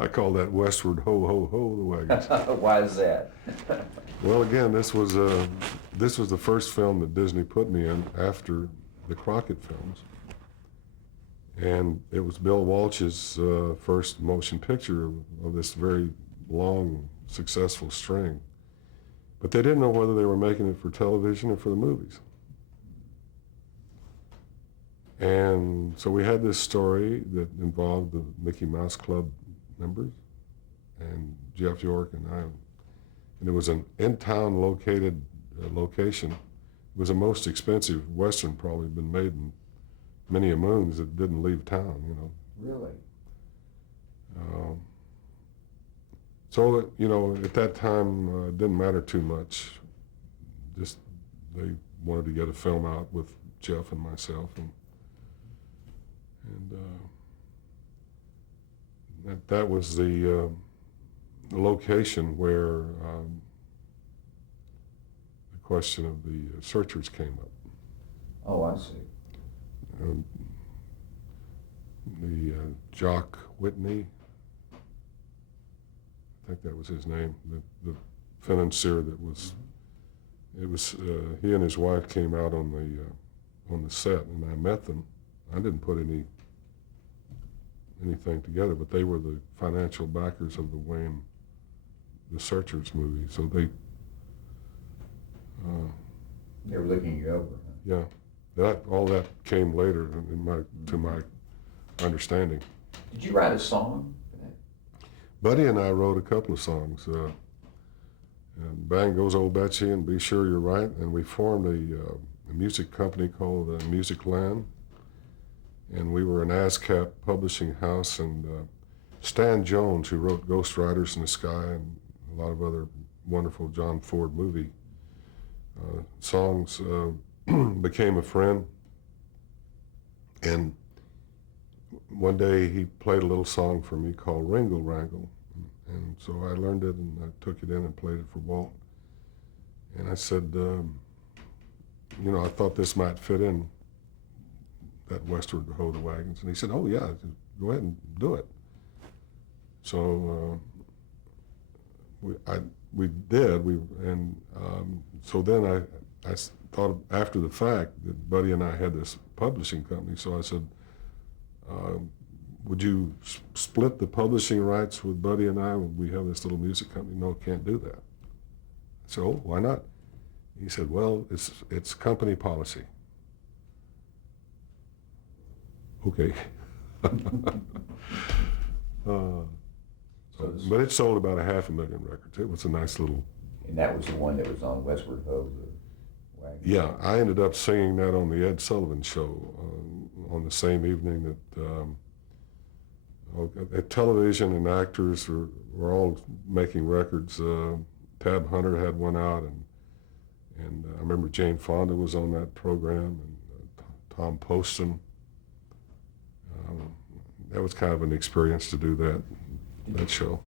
I call that Westward, ho, ho, ho, the Wagons. Why is that? Well, again, this was the first film that Disney put me in after the Crockett films. And it was Bill Walsh's first motion picture of this very long, successful string. But they didn't know whether they were making it for television or for the movies. And so we had this story that involved the Mickey Mouse Club members and Jeff York and I. And it was an in-town located location. It was the most expensive Western probably been made in many a moons that didn't leave town, you know. Really? So, you know, at that time, it didn't matter too much. Just they wanted to get a film out with Jeff and myself, and that was the location where the question of the searchers came up. Oh, I see. The Jock Whitney, I think that was his name, the financier that was, he and his wife came out on the set, and I met them. I didn't put anything together, but they were the financial backers of the Searchers movie, so they were looking you over, huh? Yeah. All that came later to my understanding. Did you write a song for that? Buddy and I wrote a couple of songs. And Bang Goes Old Betsy and Be Sure You're Right. And we formed a music company called Music Land. And we were an ASCAP publishing house. And Stan Jones, who wrote Ghost Riders in the Sky and a lot of other wonderful John Ford movie songs, became a friend. And one day he played a little song for me called Ringle Wrangle. And so I learned it and I took it in and played it for Walt. And I said, you know, I thought this might fit in that Westward Ho the Wagons. And he said, oh yeah, go ahead and do it. So we did, so then I thought after the fact that Buddy and I had this publishing company, so I said, would you split the publishing rights with Buddy and I? We have this little music company. No, can't do that. So why not? He said, well, it's company policy. Okay. But it sold about 500,000 records. It was a nice little... And that was the one that was on Westward Ho, the Wagons? Yeah, I ended up singing that on the Ed Sullivan Show on the same evening that television and actors were all making records. Tab Hunter had one out, and I remember Jane Fonda was on that program, and Tom Poston. That was kind of an experience to do that show.